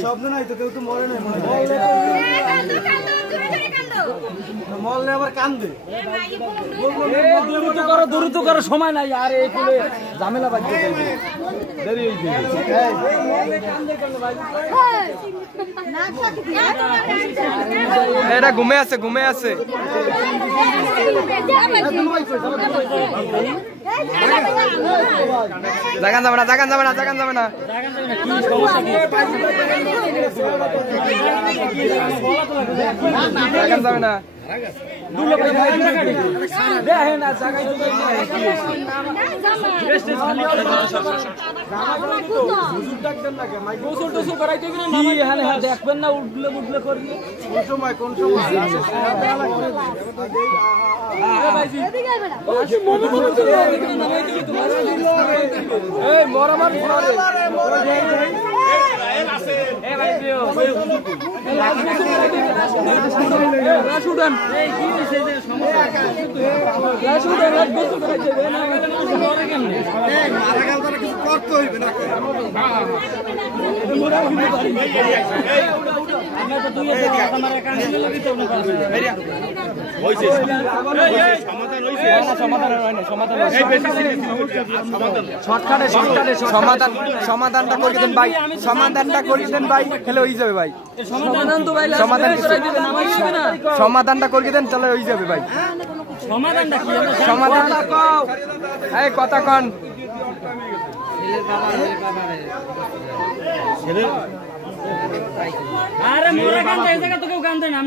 স্বপ্ন নাই তো কেউ তো মরে নাই মরলে আবার কান্দে দ্রুত করো সময় নাই আর এই কোলে ঝামেলা বাজতে যাইবে দেরি হই যাবে এটা ঘুমে আছে জাগান যাবে না দেখবেন না উঠলে করবে কোন সময় করতে হইবে না সমাধানটা করে দেন ভাই তাহলে হয়ে যাবে ভাই সমাধানটা করে দেন তাহলে হয়ে যাবে ভাই সমাধান এই কথা কন আরে মোরা গান এই জায়গা তো কেউ গান দেয় না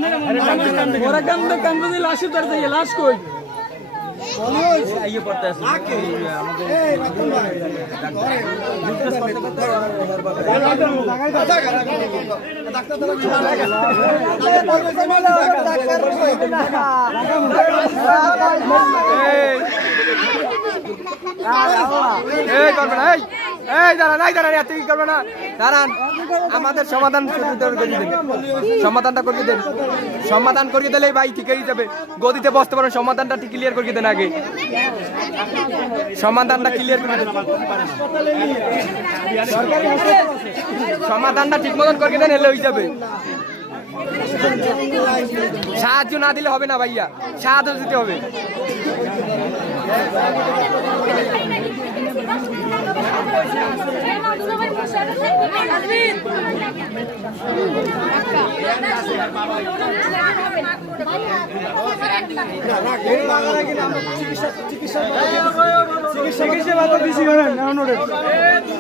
মোরা গান দিলে লাশে তার যাই লাশ কই পড়তে আছে দাঁড়ান আমাদের সমাধানটা করিয়ে দেন সমাধান করিয়ে দিলে ভাই ঠিক হয়ে যাবে গদিতে বসতে পারেন সমাধানটা ঠিক ক্লিয়ার করিয়ে দেন আগে সমাধানটা ক্লিয়ার করে দেন সমাধানটা ঠিক মতন করিয়ে দেন এলে হয়ে যাবে সাহায্য না দিলে হবে না ভাইয়া সাহায্য দিতে হবে চিকিৎসা